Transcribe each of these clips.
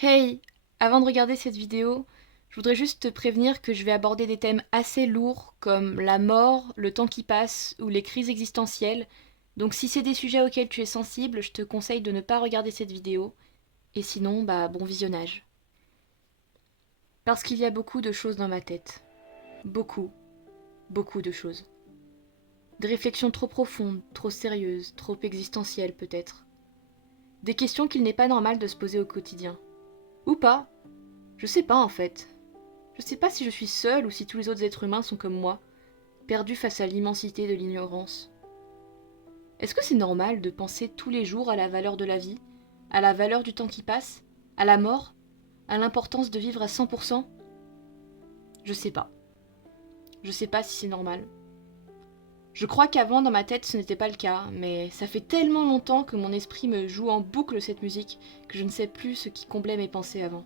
Hey, avant de regarder cette vidéo, je voudrais juste te prévenir que je vais aborder des thèmes assez lourds comme la mort, le temps qui passe ou les crises existentielles. Donc si c'est des sujets auxquels tu es sensible, je te conseille de ne pas regarder cette vidéo. Et sinon, bon visionnage. Parce qu'il y a beaucoup de choses dans ma tête. Beaucoup, beaucoup de choses. Des réflexions trop profondes, trop sérieuses, trop existentielles peut-être. Des questions qu'il n'est pas normal de se poser au quotidien. Ou pas. Je sais pas en fait. Je sais pas si je suis seule ou si tous les autres êtres humains sont comme moi, perdus face à l'immensité de l'ignorance. Est-ce que c'est normal de penser tous les jours à la valeur de la vie, à la valeur du temps qui passe, à la mort, à l'importance de vivre à 100%? Je sais pas. Je sais pas si c'est normal. Je crois qu'avant, dans ma tête, ce n'était pas le cas, mais ça fait tellement longtemps que mon esprit me joue en boucle cette musique que je ne sais plus ce qui comblait mes pensées avant.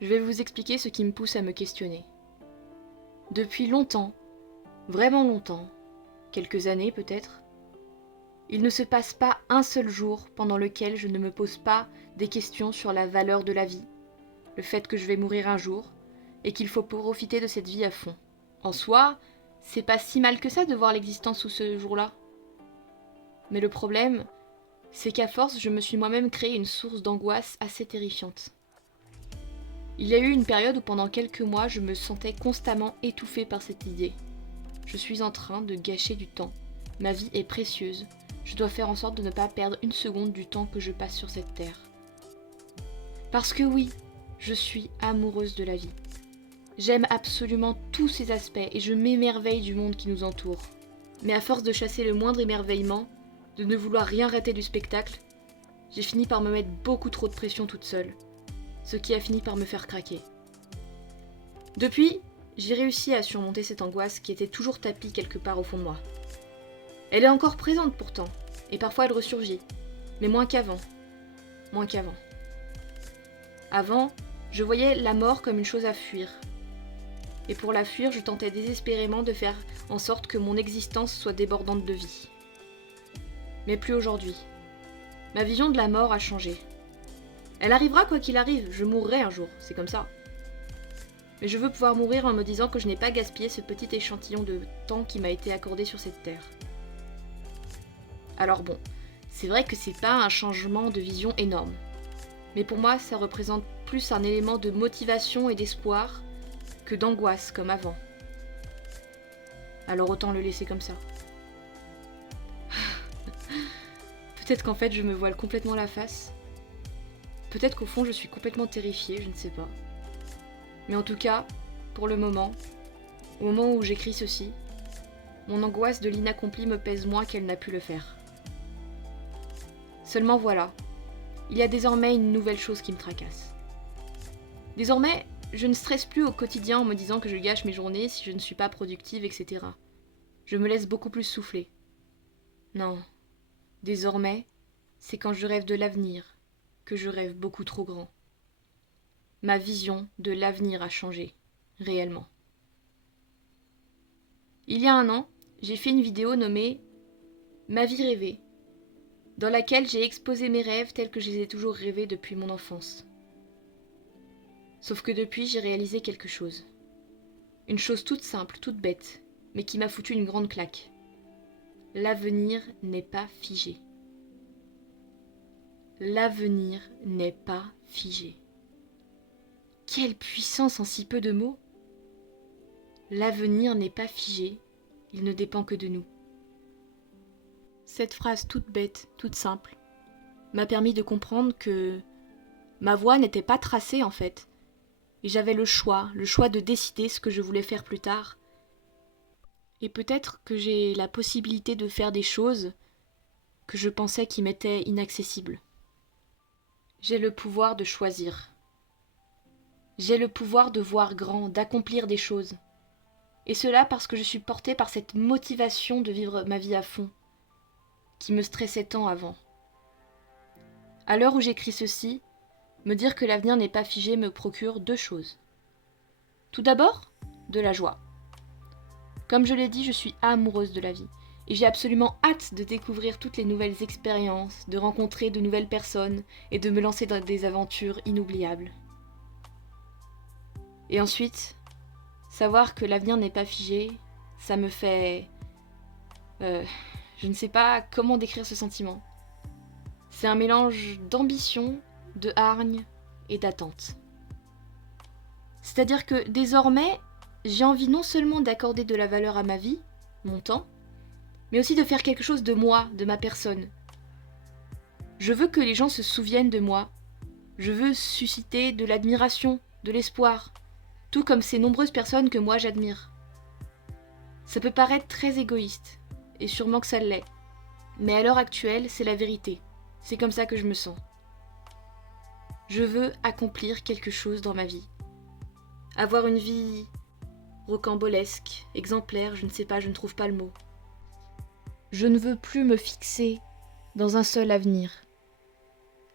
Je vais vous expliquer ce qui me pousse à me questionner. Depuis longtemps, vraiment longtemps, quelques années peut-être, il ne se passe pas un seul jour pendant lequel je ne me pose pas des questions sur la valeur de la vie, le fait que je vais mourir un jour, et qu'il faut profiter de cette vie à fond. En soi, c'est pas si mal que ça de voir l'existence sous ce jour-là. Mais le problème, c'est qu'à force, je me suis moi-même créé une source d'angoisse assez terrifiante. Il y a eu une période où pendant quelques mois, je me sentais constamment étouffée par cette idée. Je suis en train de gâcher du temps. Ma vie est précieuse. Je dois faire en sorte de ne pas perdre une seconde du temps que je passe sur cette terre. Parce que oui, je suis amoureuse de la vie. J'aime absolument tous ses aspects et je m'émerveille du monde qui nous entoure. Mais à force de chasser le moindre émerveillement, de ne vouloir rien rater du spectacle, j'ai fini par me mettre beaucoup trop de pression toute seule, ce qui a fini par me faire craquer. Depuis, j'ai réussi à surmonter cette angoisse qui était toujours tapie quelque part au fond de moi. Elle est encore présente pourtant, et parfois elle ressurgit, mais moins qu'avant. Moins qu'avant. Avant, je voyais la mort comme une chose à fuir. Et pour la fuir, je tentais désespérément de faire en sorte que mon existence soit débordante de vie. Mais plus aujourd'hui. Ma vision de la mort a changé. Elle arrivera quoi qu'il arrive, je mourrai un jour, c'est comme ça. Mais je veux pouvoir mourir en me disant que je n'ai pas gaspillé ce petit échantillon de temps qui m'a été accordé sur cette terre. Alors bon, c'est vrai que c'est pas un changement de vision énorme. Mais pour moi, ça représente plus un élément de motivation et d'espoir que d'angoisse comme avant. Alors autant le laisser comme ça. Peut-être qu'en fait je me voile complètement la face. Peut-être qu'au fond je suis complètement terrifiée, je ne sais pas. Mais en tout cas, pour le moment, au moment où j'écris ceci, mon angoisse de l'inaccompli me pèse moins qu'elle n'a pu le faire. Seulement voilà, il y a désormais une nouvelle chose qui me tracasse. Désormais, je ne stresse plus au quotidien en me disant que je gâche mes journées si je ne suis pas productive, etc. Je me laisse beaucoup plus souffler. Non, désormais, c'est quand je rêve de l'avenir que je rêve beaucoup trop grand. Ma vision de l'avenir a changé, réellement. Il y a un an, j'ai fait une vidéo nommée « Ma vie rêvée », dans laquelle j'ai exposé mes rêves tels que je les ai toujours rêvés depuis mon enfance. Sauf que depuis, j'ai réalisé quelque chose. Une chose toute simple, toute bête, mais qui m'a foutu une grande claque. L'avenir n'est pas figé. L'avenir n'est pas figé. Quelle puissance en si peu de mots! L'avenir n'est pas figé, il ne dépend que de nous. Cette phrase toute bête, toute simple, m'a permis de comprendre que ma voie n'était pas tracée en fait. Et j'avais le choix de décider ce que je voulais faire plus tard. Et peut-être que j'ai la possibilité de faire des choses que je pensais qui m'étaient inaccessibles. J'ai le pouvoir de choisir. J'ai le pouvoir de voir grand, d'accomplir des choses. Et cela parce que je suis portée par cette motivation de vivre ma vie à fond, qui me stressait tant avant. À l'heure où j'écris ceci, me dire que l'avenir n'est pas figé me procure deux choses. Tout d'abord, de la joie. Comme je l'ai dit, je suis amoureuse de la vie. et j'ai absolument hâte de découvrir toutes les nouvelles expériences, de rencontrer de nouvelles personnes et de me lancer dans des aventures inoubliables. Et ensuite, savoir que l'avenir n'est pas figé, ça me fait... je ne sais pas comment décrire ce sentiment. C'est un mélange d'ambition, de hargne et d'attente. C'est-à-dire que désormais, j'ai envie non seulement d'accorder de la valeur à ma vie, mon temps, mais aussi de faire quelque chose de moi, de ma personne. Je veux que les gens se souviennent de moi. Je veux susciter de l'admiration, de l'espoir, tout comme ces nombreuses personnes que moi j'admire. Ça peut paraître très égoïste, et sûrement que ça l'est, mais à l'heure actuelle, c'est la vérité. C'est comme ça que je me sens. Je veux accomplir quelque chose dans ma vie. Avoir une vie rocambolesque, exemplaire, je ne sais pas, je ne trouve pas le mot. Je ne veux plus me fixer dans un seul avenir.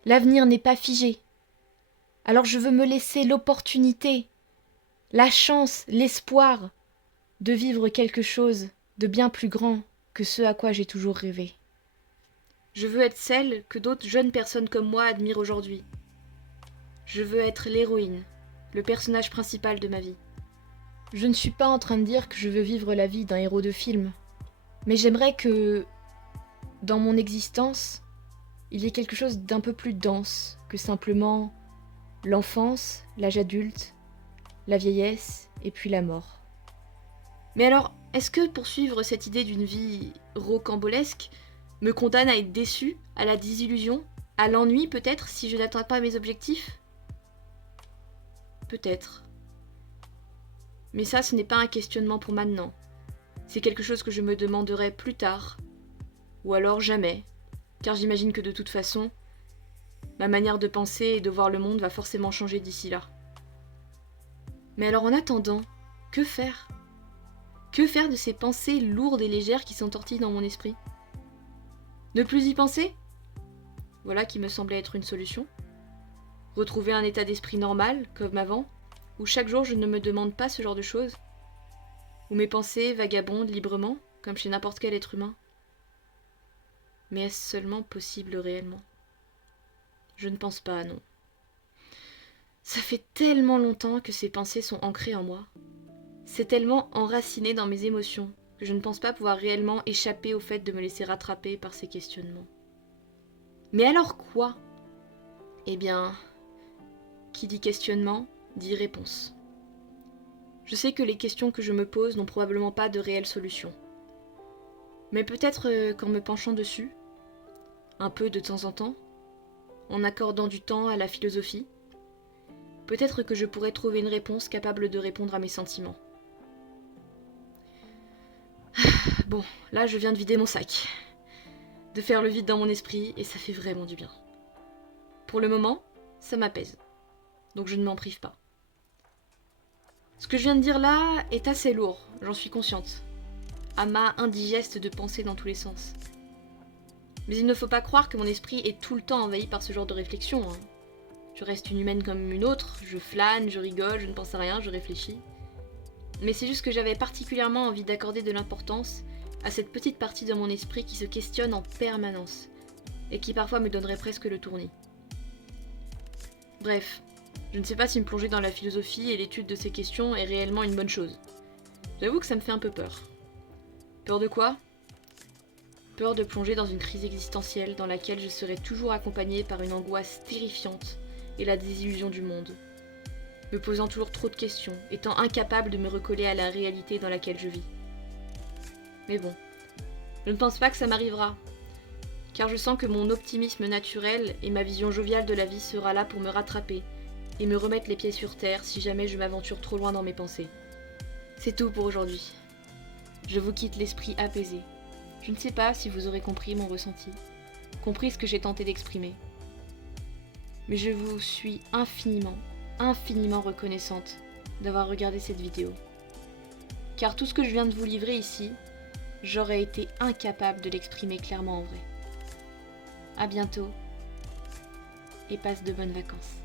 L'avenir n'est pas figé. Alors je veux me laisser l'opportunité, la chance, l'espoir de vivre quelque chose de bien plus grand que ce à quoi j'ai toujours rêvé. Je veux être celle que d'autres jeunes personnes comme moi admirent aujourd'hui. Je veux être l'héroïne, le personnage principal de ma vie. Je ne suis pas en train de dire que je veux vivre la vie d'un héros de film, mais j'aimerais que, dans mon existence, il y ait quelque chose d'un peu plus dense que simplement l'enfance, l'âge adulte, la vieillesse et puis la mort. Mais alors, est-ce que poursuivre cette idée d'une vie rocambolesque me condamne à être déçu, à la désillusion, à l'ennui peut-être si je n'atteins pas mes objectifs ? Peut-être. Mais ça, ce n'est pas un questionnement pour maintenant. C'est quelque chose que je me demanderai plus tard, ou alors jamais, car j'imagine que de toute façon, ma manière de penser et de voir le monde va forcément changer d'ici là. Mais alors en attendant, que faire ? Que faire de ces pensées lourdes et légères qui s'entortillent dans mon esprit ? Ne plus y penser ? Voilà qui me semblait être une solution. Retrouver un état d'esprit normal, comme avant, où chaque jour je ne me demande pas ce genre de choses, où mes pensées vagabondent librement, comme chez n'importe quel être humain. Mais est-ce seulement possible réellement ? Je ne pense pas, non. Ça fait tellement longtemps que ces pensées sont ancrées en moi. C'est tellement enraciné dans mes émotions que je ne pense pas pouvoir réellement échapper au fait de me laisser rattraper par ces questionnements. Mais alors quoi ? Eh bien, qui dit questionnement, dit réponse. Je sais que les questions que je me pose n'ont probablement pas de réelle solution. Mais peut-être qu'en me penchant dessus, un peu de temps en temps, en accordant du temps à la philosophie, peut-être que je pourrais trouver une réponse capable de répondre à mes sentiments. Bon, là je viens de vider mon sac, de faire le vide dans mon esprit, et ça fait vraiment du bien. Pour le moment, ça m'apaise, donc je ne m'en prive pas. Ce que je viens de dire là est assez lourd, j'en suis consciente. Amas indigeste de penser dans tous les sens. Mais il ne faut pas croire que mon esprit est tout le temps envahi par ce genre de réflexion. Je reste une humaine comme une autre, je flâne, je rigole, je ne pense à rien, je réfléchis. Mais c'est juste que j'avais particulièrement envie d'accorder de l'importance à cette petite partie de mon esprit qui se questionne en permanence, et qui parfois me donnerait presque le tournis. Bref, je ne sais pas si me plonger dans la philosophie et l'étude de ces questions est réellement une bonne chose. J'avoue que ça me fait un peu peur. Peur de quoi ? Peur de plonger dans une crise existentielle dans laquelle je serai toujours accompagnée par une angoisse terrifiante et la désillusion du monde, me posant toujours trop de questions, étant incapable de me recoller à la réalité dans laquelle je vis. Mais bon, je ne pense pas que ça m'arrivera, car je sens que mon optimisme naturel et ma vision joviale de la vie sera là pour me rattraper et me remettre les pieds sur terre si jamais je m'aventure trop loin dans mes pensées. C'est tout pour aujourd'hui. Je vous quitte l'esprit apaisé. Je ne sais pas si vous aurez compris mon ressenti, compris ce que j'ai tenté d'exprimer. Mais je vous suis infiniment reconnaissante d'avoir regardé cette vidéo. Car tout ce que je viens de vous livrer ici, j'aurais été incapable de l'exprimer clairement en vrai. À bientôt et passe de bonnes vacances.